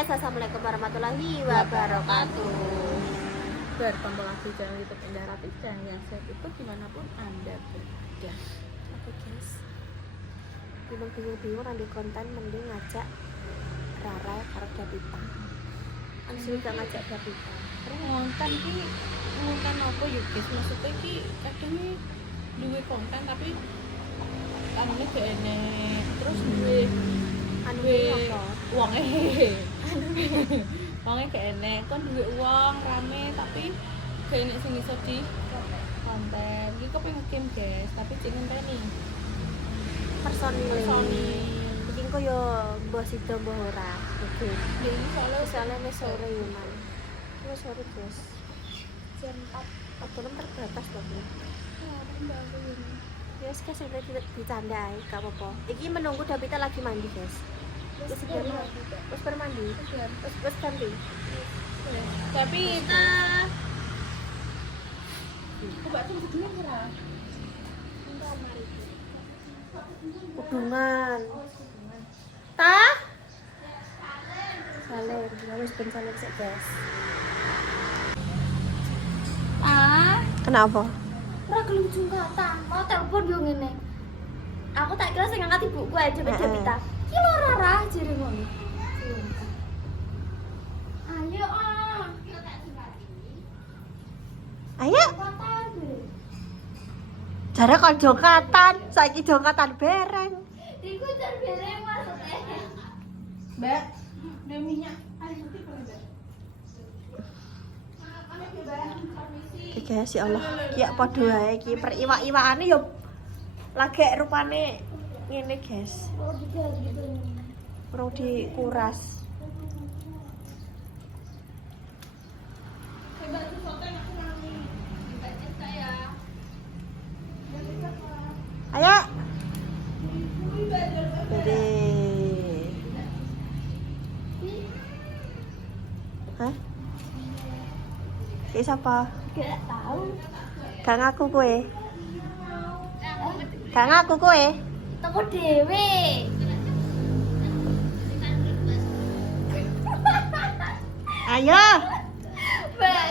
guys. Assalamualaikum warahmatullahi wabarakatuh. Bertemu lagi channel YouTube Indah Ratih, channel yang saya ikut dimanapun Anda berada. Oke guys, bingung-bingung nanti konten mending ngajak Rara karo Gapita. Langsung gak ngajak Gapita. Konten ki konten apa ya guys? Maksudnya ki kadang duwe konten tapi anune gak enek. Terus duwe Apa? uangnya uangnya gak enek. Kan duwe uang rame tapi gak enek sing iso di konten. Iki kepengen game guys, tapi jangan tani. Personil. Iki kok yo mbah sida mbah ora. Oke. Ya ini Soalnya wis sore yo man. Wis sore guys. Jam 4 aturan terbatas loh. Ya wis guys, udah dicandai, gak apa-apa. Iki menunggu Gapita lagi mandi guys. Wis bermandi. Wis ganti. tapi coba tuh sedihnya ora. Hubungan. Tah? Saler, wis ben saler sik guys. Kenapa? Ora gelem jungkatan, mau telepon yo ngene. Aku tak kira sing ngangkat ibuku ae coba Gapita. Ki lho Rara jere ngono. Ayo Ayo, jungkatan. jare kon jongkatan, saiki jongkatan bereng. Iku jar bereng maksudnya. Mbak, ada minyak air putih boleh, Mbak? Oke guys, ya Allah, ki padha wae iki periwak-iwakane yo lagi rupane ngene guys. Oh gitu. Perlu dikuras. Mbak, itu soto yang aku mau. Mbak, cerita ya. Ayo. Jadi. Hah? Ki siapa? Gak tahu. Gak ngaku kowe. Gak ngaku kowe. Toko dhewe. Ayo. Mbak.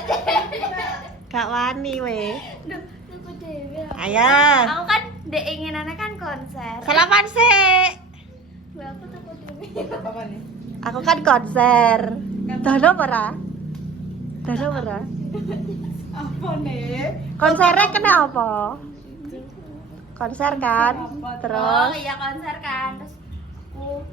Gak wani we. Duh, toko dhewe. Ayo. Aku kan ndek inginannya kan konser. Salaman sih. Lah aku toko dhewe. Apa nih? Aku kan konser. Dono ora? Dono ora? Apa nih? Konsernya kenapa? Konser kan? Oh Terus iya konser kan. Terus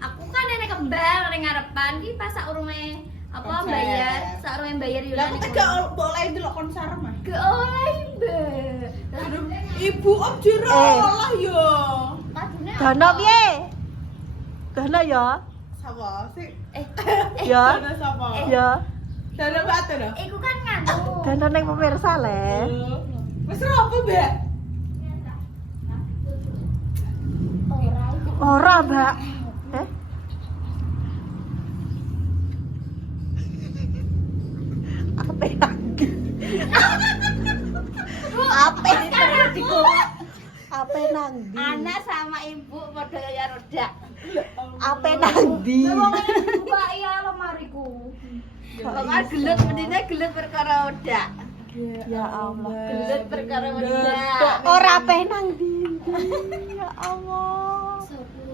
aku kan nenek kembang ning ngarepan ki pas saurunge apa Konser. bayar, saurunge bayar Lah aku yulan. tidak boleh delok konser mah. Ke oleh, Mbak. Aduh, ibu om jero lah yo. Kadune Dono piye? Dono ya? Sapa sih? Ya. Dono sapa? Ya. Dono batu lho. Iku kan nganu. Dono ning pemirsa le. Wis apa, Mbak? Ora iku. Ora, Mbak. Apa lagi? Apa ini? Apa nang ndi? Anak sama ibu padha ya roda. Apa nang ndi? Wong buka ya lemariku. Pokoke gelut medine gelut perkara roda. Ya Allah. Gelut perkara roda. Ora apa nang ndi? Ya Allah.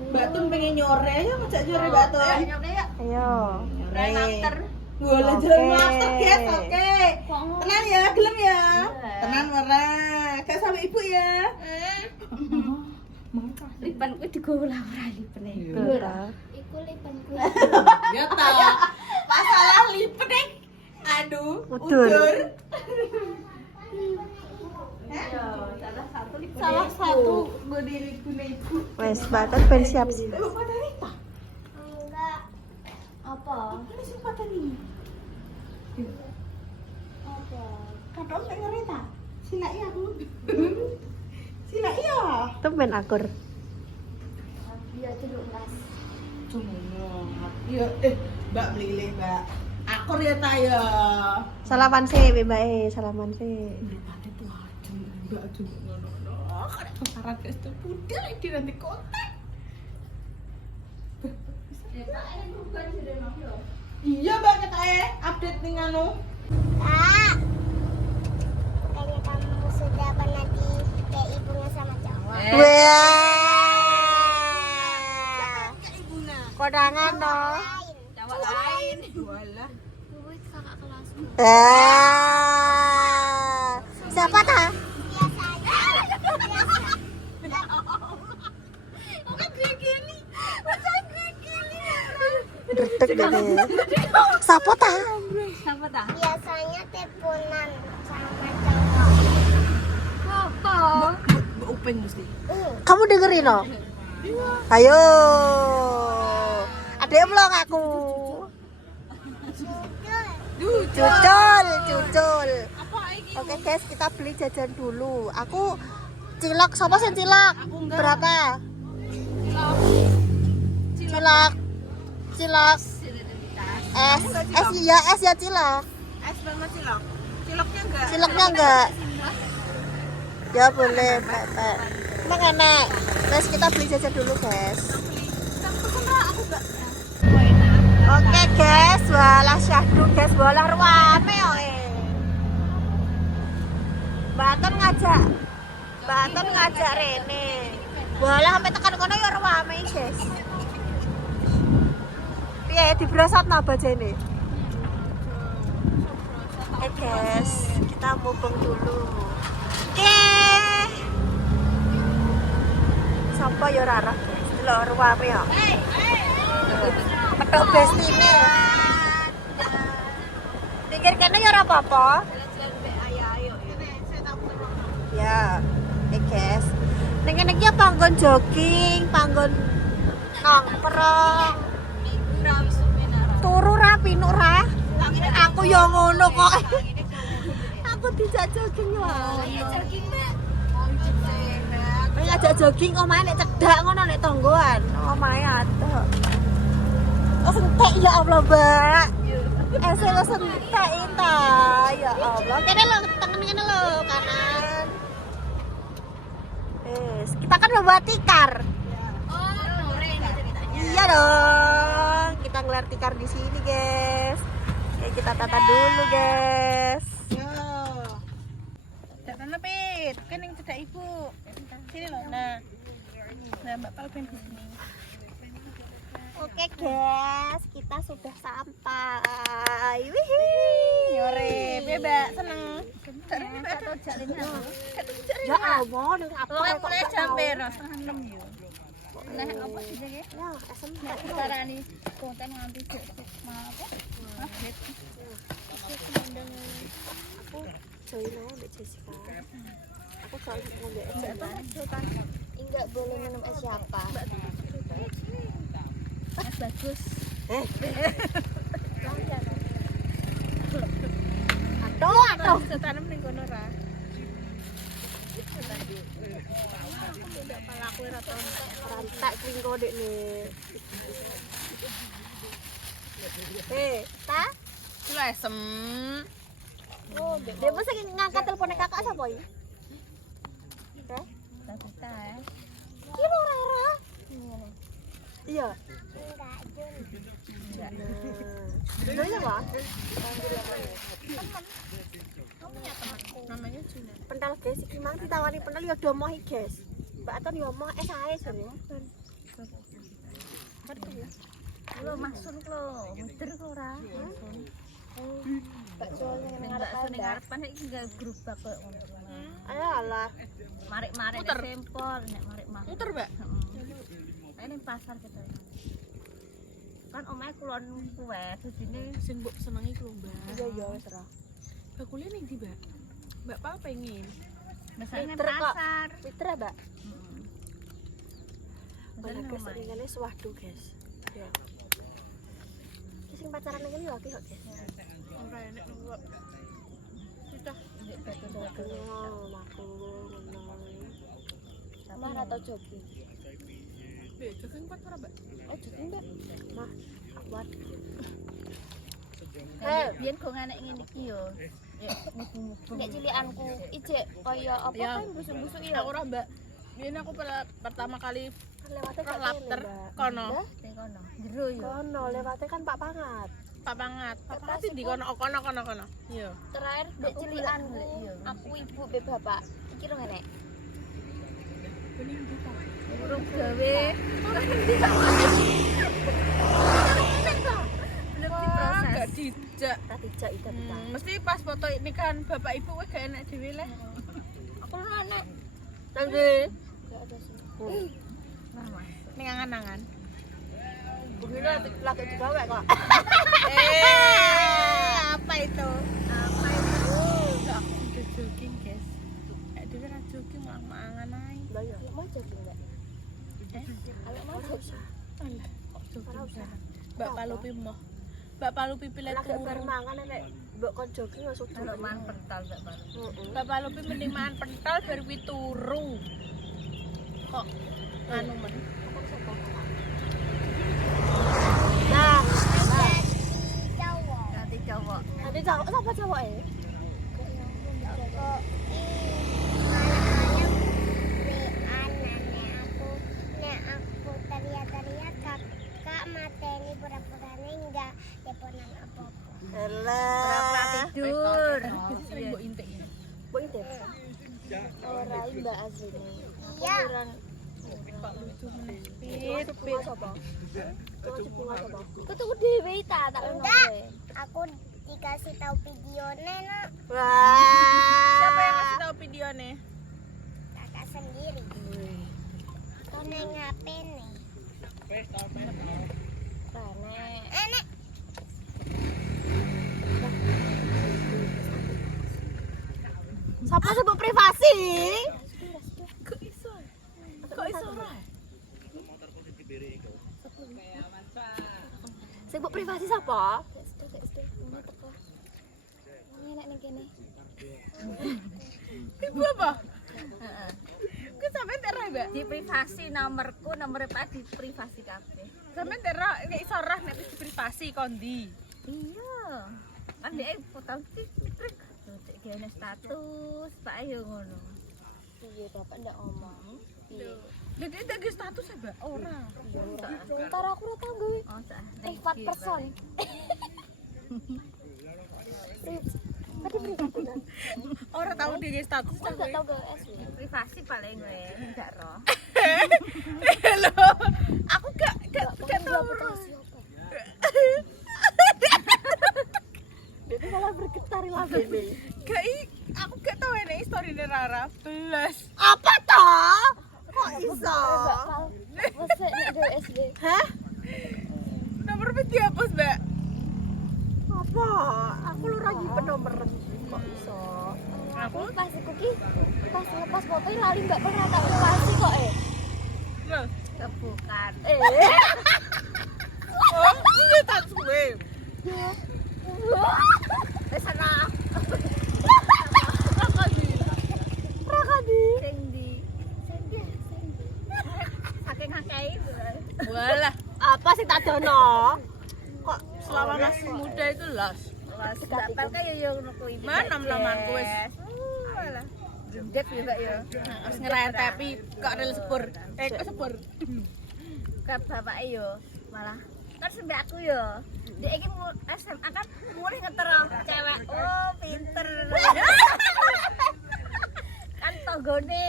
Mbak Tun pengen nyore ya, ngajak nyore Mbak Tun. Ayo nyoba ya. Ayo. Remaster. Boleh Oke. jalan master guys, oke. Tenang ya, gelem ya. Iya. Tenang ora. Kayak sama ibu ya. Lipan kuwi digowo ora lipene. Ora. Iku lipanku. Ya ta. Masalah lipet nih. Aduh, Udur. Salah satu gue diriku ibu. Wes, batas ben siap-siap. Ibu pada Rita. Enggak. Apa? Ini sih pada nih. Apa? Kadang tak ngerita. Sila iya aku. Sila iya. Tumben akur. Iya jeruk mas. Cuma. Iya, Mbak beli Mbak. Akur ya ta ya. Salaman sih, Mbak. Salaman sih. Lipatnya tuh aja, Mbak aja ngono. Ada pasaran guys tuh udah di nanti kontak. Iya mbak katanya update nih anu. Kak, bukannya kamu sudah pernah di kayak ibunya sama cowok? Wah. Kondangan dong. Cowok lain. Walah. Gue kakak kelasku. Siapa ta? Dredeg deh. Siapa ta? Biasanya teleponan sama cowok. Mbak Upin mesti. Kamu dengerin loh? Ayo. Adek vlog aku. Cucul. Apa iki? Oke guys, kita beli jajan dulu. Aku cilok, siapa sih cilok? Aku enggak. Berapa? Cilok. Es ya cilok. Es banget cilok. Ciloknya enggak. Ciloknya enggak? Ya boleh, Pak. Emang enak. Guys, kita beli jajan dulu, guys. Oke, guys. Walah syahdu, guys. Walah ruame yo. Baton ngajak Rene. Walah sampai tekan kono ya ruame, guys. Piye dibrosotno bajene? Oke, guys. Kita mubeng dulu. Oke. Sampo yo rara. Delok ruame yo. Petok bestine. Pinggir kene yo ora apa-apa. Ya. Guys. Ning kene iki panggon jogging, panggon nongkrong. Turu ra pinuk ra. Aku yo ngono kok. Aku dijak jogging wae. Ngajak jogging omahe nek cedak ngono nek tonggoan. Omahe adoh. Oh sentek ya Allah, Mbak. Lo sentek ta. Ya Allah. Kene lho, tangan kene lho, kanan. Kita kan membawa tikar. Iya dong. Kita ngelar tikar di sini, guys. Oke, kita tata dulu, guys. Yo. Datang Pit. Kan yang cedak ibu. Sini loh. Nah, Mbak Pal pengen di sini. Oke, guys. Kita sudah sampai. Wih. Yore, bebek seneng. Ya Allah, ning apa Lo kok mulai gak jam tahu? bero 5:30 yo. Nah, apa sih ya? Ya, SMP. Carane konten nganti jek apa? Update. Aku join aja Mbak Jessica. Aku kalau ngombe es Enggak boleh minum es siapa? Es bagus. Aduh. Setanam ning kono ra. Rantak kringko dek nih. Ta? Kilo esem. Oh, dia mesti ngangkat teleponnya kakak siapa ini? Kita ya. Kilo Rara. Iya. Enggak, Jun. Dulu ya, Pak? Namanya Juna. Pental guys, iki mang ditawani pental ya do moh iki, guys. Mbak Aton ya moh es ae jane. Lo masun lo, muter lo ora. Bakso yang Ning ngarep bakso ning ada. ngarepan iki enggak gerubak koyo ngono. Ayo alah. Marik-marik nek sempol, nek marik mah. Muter, Mbak. Heeh. Ning pasar gitu. Kan omahe kulon kuwe, dadine sing mbok senengi ku lho, Mbak. Iya ya wis ora. Bakule ning ndi, Mbak? Mbak Pal pengen. Mesane Pinter kok. pasar. Pitra, Mbak. Mesane Malah guys, omahe. ngene suwadu, guys. Ya. Ki sing pacaran ngene yo akeh kok, guys. Ora enek nunggu. Sudah. Kenal aku Mah atau jogging? Be, jogging kuat ora, Mbak? Oh, jogging, Mbak. mah kuat. Biyen kok enek ngene iki yo. Ya mubu-mubu. Nek cilikanku ijek kaya apa Ya. kan busuk-busuk Aku ya. ora, Mbak. Biyen aku pertama kali lewatnya Roh gak lapter kene, Mbak. kono. Ning kono. Jero yo. Kono lewatnya kan Pak Pangat. Pak Pangat. Pak Pangat di kono kono. Iya. Terakhir mbek cilikanku, aku ibu mbek bapak. Iki lho ngene. Urung gawe. Belum diproses. Gak dijak. Ratijak itu kita. Mesti pas foto ini kan bapak ibu wis gak enak dhewe lah. Aku lho anak. Nanti. Gak ada sih. Ning angan-angan. Begini lagi digawe kok. Apa itu? Apa itu? Enggak, aku udah jogging, guys. Kayak dhewe ra jogging malah mangan ae. Lah ya. Mau jogging enggak? Kalau mau jogging. Alah, kok jogging sana. Mbak Palupi moh. Mbak Palupi pilih Lagi turu. bar mangan nek mbok kon jogging wis udah. Kalau man pental gak baru. Mbak Palupi mending mangan pentol bar kuwi turu. Kok anu men. Nah, Cowok. Nanti cowok. nanti cowok sapa cowok e? Kok aku teriak-teriak kakak mateni pura-purane enggak teponan apa-apa. Pura-pura Elah. tidur. Sering mbok intik ya. Mbok intip. Ora mbak asline. Iya. Kok lucu meneh. Pit, pit sapa? Wajib bunga sapa? Aku tuh dhewe ta tak enggak. Aku dikasih tahu videonya nak Wah. Siapa yang ngasih tahu videonya? kakak sendiri. Kau neng HP nih. Enek. Sapa sebut privasi? Kok iso? Kok iso ora? Sebut privasi sapa? Ini teko. Ini enak ning kene. Ibu apa? Ku sampe terah, Mbak. Di privasi nomorku, nomor Pak di privasi kabeh. Sampe terah nek iso rah nek wis privasi kondi. Iya. Kan dia foto ciprik. Cek gene status, Pak ayo ngono. Iya bapak ndak ngomong. Jadi tak ge status ya, Mbak? Ora. Ntar aku ora tau gawe. Oh, sah. 4%. Tadi privasi kan? Ora tahu di ge status Aku nggak tahu gawe SW. Privasi paling gue enggak roh. Halo. Aku gak tahu. Siapa? Jadi malah bergetar lagi nih. Aku gak tahu ini story Rara. Belas. Apa toh? Kok iso? Masa nek gawe SW. Hah? Nomor berapa dihapus, Mbak? Apa? Aku lu lagi nomor. Kok iso? Aku pas iku ki pas ngepas foto lali mbak pernah tak privasi kok Loh. Kebukan. Oh, iya tak suwe. Sana. Prakadi. Sing di saking akeh. Walah, Apa sih tak dono? Kok selama masih muda itu las. Mas bapak kayak yo ngono kuwi. Mana nom-nomanku wis. Walah. Jendet ya, Mbak ya. Harus ngerentepi kok rel sepur. Kok sepur. Ke bapak yo malah kan sampe aku yo. Dia iki SMA kan mulai ngetero cewek. Oh, pinter. Kan tonggone.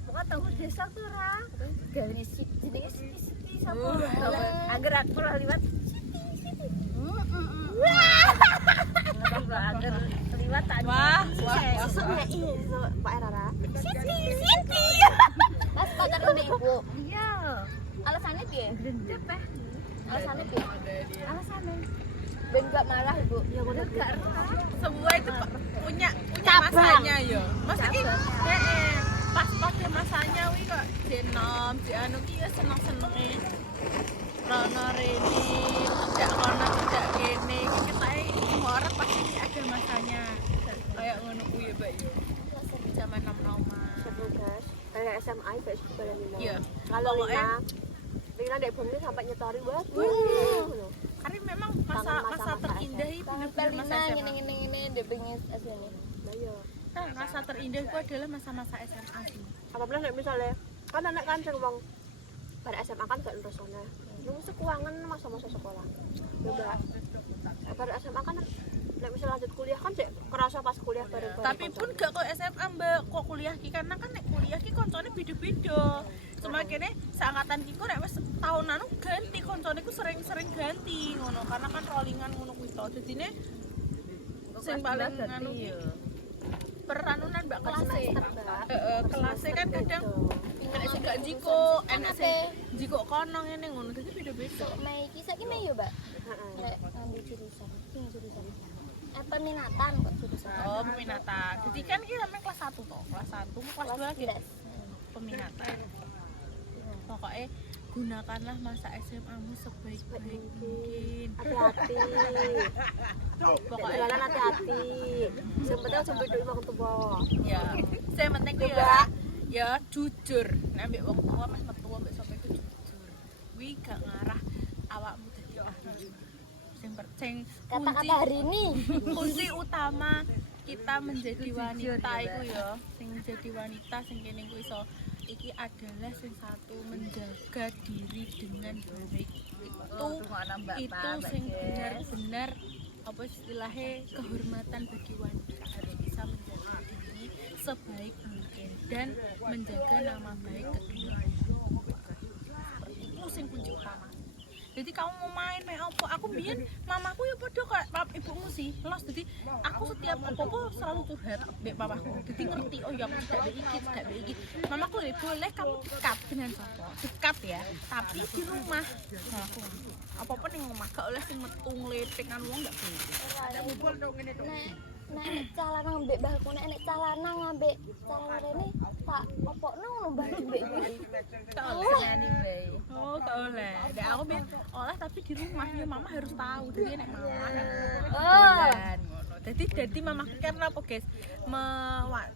Pokok tonggo desa tuh ora. Gawe jenenge Siti sapa? Agar aku ora liwat. Agar liwat tak. Wah. sesuk nek iso Pak Rara. Siti. pas pacar sama ibu Iya. alasannya piye Gendep eh. alasannya piye Alasannya ben gak marah ibu Ya ngono enggak roh. Semua itu punya Cabang. masanya yo. Maksudnya Cabang. pas pada masanya wi kok jenom, di anu ki ya seneng-senenge. Rono rene, tidak kono tidak kene, iki ketae semua orang pasti ada masanya. Kayak ngono kuwi ya, Mbak yo. Zaman nom-noman. seru guys. Kayak SMA kayak sekolah Nina. Iya. Kalau Pokoknya- Lina dek bumi sampai nyetori buat. Karena memang masa terindah itu tampil benar-benar masa Lina SMA. ngene dia pengen aslinya Lah iya. Nah, masa terindah itu adalah masa-masa SMA sih. Apabila nek misalnya kan anak kan sing wong bar SMA kan gak lulus sana. Lu sekuangan masa-masa sekolah. Coba. Bar SMA kan nek misal lanjut kuliah kan cek kerasa pas kuliah bareng. Tapi pun gak kok SMA mbak, kok kuliah ki karena kan nek kuliah ki koncone beda-beda. Cuma kene seangkatan ki kok nek wis tahunan ganti koncone ku sering-sering ganti ngono karena kan rollingan ngono kuwi to. Dadine sing paling anu ki peranunan mbak kelasé. Kelasé kan kadang enek sing gak jiko, enek sing jiko kono ngene ngono. Dadi beda-beda. Mei iki saiki Mei yo, Mbak. Nek ngambil jurusan. Sing jurusan. Peminatan kok jurusan. Oh, peminatan. Jadi kan kita namanya kelas 1 toh. Kelas 1, kelas 2 lagi peminatan. Pokoknya gunakanlah masa SMA-mu sebaik-baik mungkin. Hati-hati. Pokoknya Jalan hati-hati. Sing penting aja mbedhok wong tuwa. ya, saya penting ku ya jujur. Nek ambek wong tua meh metu ambek sapa itu jujur. Kuwi gak ngarah awakmu dadi orang jujur. Sing Kata-kata hari ini. kunci utama kita menjadi wanita itu ya, sing menjadi wanita sing kene ku iso iki adalah sing satu menjaga diri dengan baik. Itu sing benar-benar apa istilahnya kehormatan bagi wanita, harus bisa menjaga diri sebaik mungkin dan menjaga nama baik kedua. Itu sing kunci utama. Jadi kamu mau main apa? Aku biyen mamaku ya padha kayak ibumu sih. Los jadi aku setiap apa-apa selalu curhat mbek papaku. Jadi ngerti oh ya aku tidak ada iki, tidak ada iki. Mamaku ya boleh kamu dekat dengan siapa? Dekat ya, tapi di rumah. Nah, aku apa-apa ning omah gak oleh sing metu ngletekan wong gak boleh. Nek calana ngambek mbahku nek calana ngambek calana rene tak opokno ngono mbah mbek iki. Gak oleh nyanyi mbak. Oh gak oleh. Dek aku biyen olah tapi di rumah ya mama harus tahu. Jadi nek mama kan. Jadi mama karena apa guys?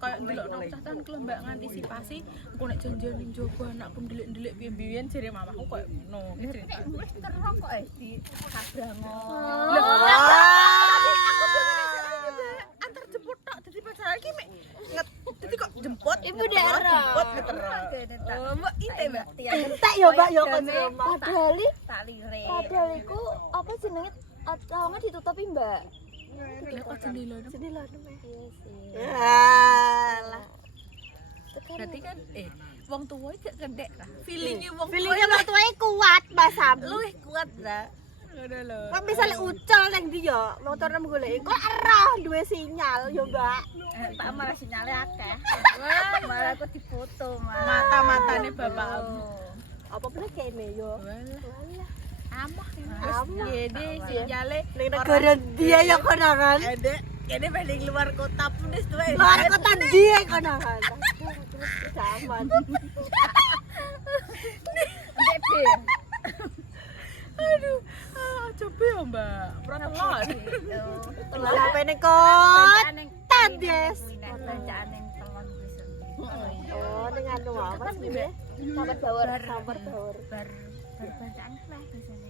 Kayak ndelokno cacah kelembak ngantisipasi engko nek janjian ning jogo anakku ndelik-ndelik piye-piyen jare mamaku koyo ngono. Wis terok kok di kabrango. Antar jemput tok dadi pacar iki mek dadi kok jemput Ibu daerah. jemput keterok. Oh, Mbak ite, Mbak. Entek yo Mbak yo kon rumah. Padahal iku apa jenenge lawangnya ditutupi, Mbak. Lah kok jendela. Iya sih. Alah. Berarti kan wong tuwa gak kendek lah. Feelinge wong Feelingnya wong tuwae kuat Mbak Sam. luwih kuat lah. Ngono lho. Kok misale ucul ning ndi yo, motor nemu goleki kok roh duwe sinyal yo Mbak. Tak malah sinyale akeh. Malah aku difoto malah. Mata-matane bapakmu. Apa meneh kene yo. Walah. Amah Amah. Gede sinyale Ning negara dia ya konangan. Ada kene pending luar kota pun wis tuwa. Luar kota dia konangan. Zaman. Gede. Aduh, coba ya Mbak. Pratelon. Lah apa ning kon? Tandes. Bacaan yang telon wis. Oh, ning anu apa sih? Sambar bawor, sambar bawor. Bar bacaan lah biasanya.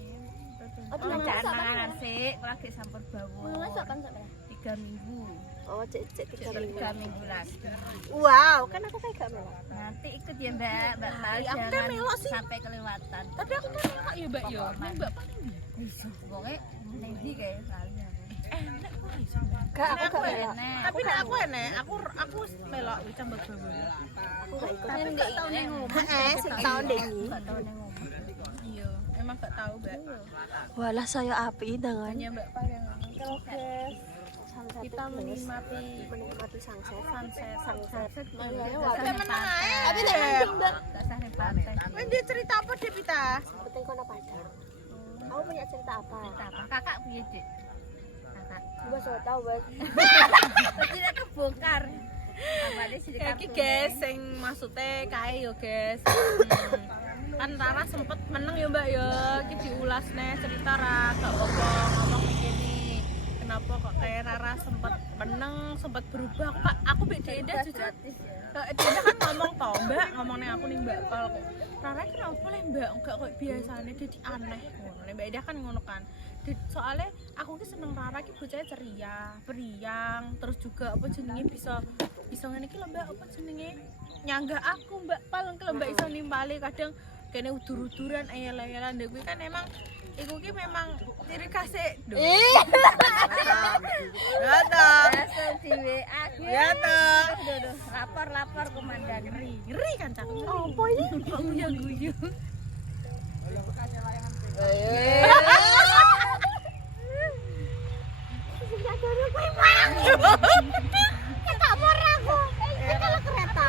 Oh, Bacaan kapan? mangan sik, lagi sampur bawor. Mulai kapan sampai? 3 minggu. Oh, cek 3 minggu. 3 minggu lagi. Wow, kan aku kayak gak melok. Nanti ikut ya Mbak Mali aku kan jangan melok sih. sampai kelewatan. Tapi aku kan enak ya Mbak yo. Nek Mbak paling Bisa, pokoknya ning ndi kae lali aku. enak kok iso. Gak, aku gak enak. melok. Tapi nek aku enak, aku wis melok cambak bawor. Aku gak ikut. Tapi gak tau ning omah. Sing tahun dengi. Gak tau ning omah. Iya, emang gak tahu Mbak. Walah saya api tangan. Hanya Mbak paling kalau guys Kita menikmati sunset. Kita menang aja. Tapi nek mancing, Mbak. Gak sare pantai. Kan dia cerita apa deh Pita? Penting kono padang. Kamu punya cerita apa? Kakak piye, Dik? Kakak. Gua so tau, Bang. Tidak kebongkar. Amane sih Iki guys, sing maksudnya kae yo guys. Kan Rara sempet meneng ya Mbak ya. Iki diulas nih cerita Ra, gak apa-apa ngomong begini. Kenapa kok kayak Rara sempet meneng, sempet berubah. Pak, aku beda jujur. Dia kan ngomong toh Mbak, ngomongnya aku nih Mbak kalau Rara kenapa lah Mbak, enggak kok biasanya jadi aneh. Mbak Ida kan ngono kan. Soalnya aku ki seneng Rara ki bocahnya ceria, periang, terus juga apa jenenge bisa ngene iki lho Mbak, apa jenenge? Nyanggah aku Mbak, paling ki lho Mbak iso nimpali kadang kene udur-uduran ayel-ayelan dek kuwi kan emang iku ki memang ciri khas e. Ya toh. Langsung di WA. Ya toh. Lapor komandan ngeri kan cak. Apa ini? Kok guyu-guyu. Kita murah aku. Kita lah kereta.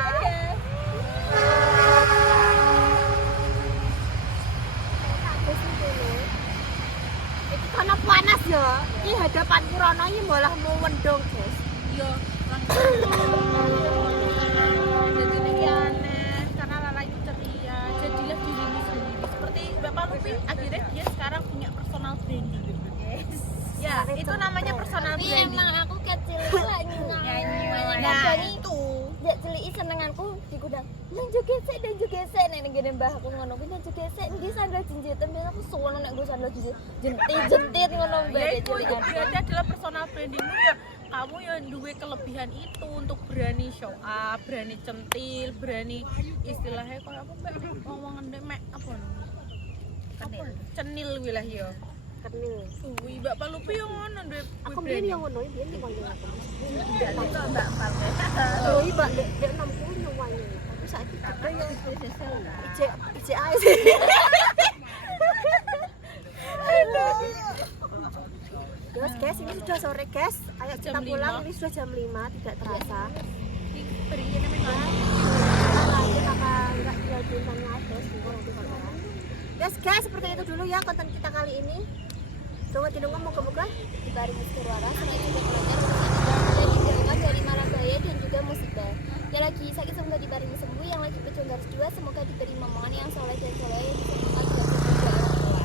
Iki karena panas ya. Ini hadapanku rono iki malah mau mendung, guys. Iya, langsung. Jadi ini aneh karena Lala itu ceria. Jadilah dirimu sendiri. Seperti Bapak Lupi, akhirnya dia sekarang punya personal branding. Yes. Ya, itu namanya personal Tapi branding. emang aku kecil lah nyanyi. Nah, itu. Jak celiki senenganku digudang. Nang jogesek dan jogesek nek ngene mbahku ngono kuwi nang jogesek iki sandal jinjiten ben aku suwono nek nggo sandal jentit ngono mbah. Ya itu dia adalah personal brandingmu ya. Kamu yang duwe kelebihan itu untuk berani show up, berani centil, berani istilahnya kayak apa mbak ngomong mek apa namanya? Cenil wilah yo. Kenil. Wih, Bapak Lupi yang ngono duwe Aku biyen yang ngono biyen nyuwangi aku. Mbak Pal. Oh iya, Mbak, dek 60 nyuwangi. Tapi saiki ada yang ije ae sih. Guys, ini sudah sore, guys. Ayo kita Jam pulang. 5. Ini sudah jam 5, tidak terasa. Berinya namanya Lagi kakak enggak diajuin sama atas, nanti bakalan. Guys, seperti itu dulu ya konten kita kali ini. Tunggu moga-moga Dibarengi Purwara sama juga belajar dan dijauhkan dari mara bahaya dan juga musibah. Yang lagi sakit semoga dibarengi sembuh, yang lagi pejuang garis 2 semoga diberi momongan yang soleh dan soleh yang bisa membantu kedua orang tua.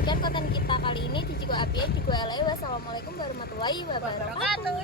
Sekian konten kita kali ini di Ciko Api, di Gua LA. Wassalamualaikum warahmatullahi wabarakatuh.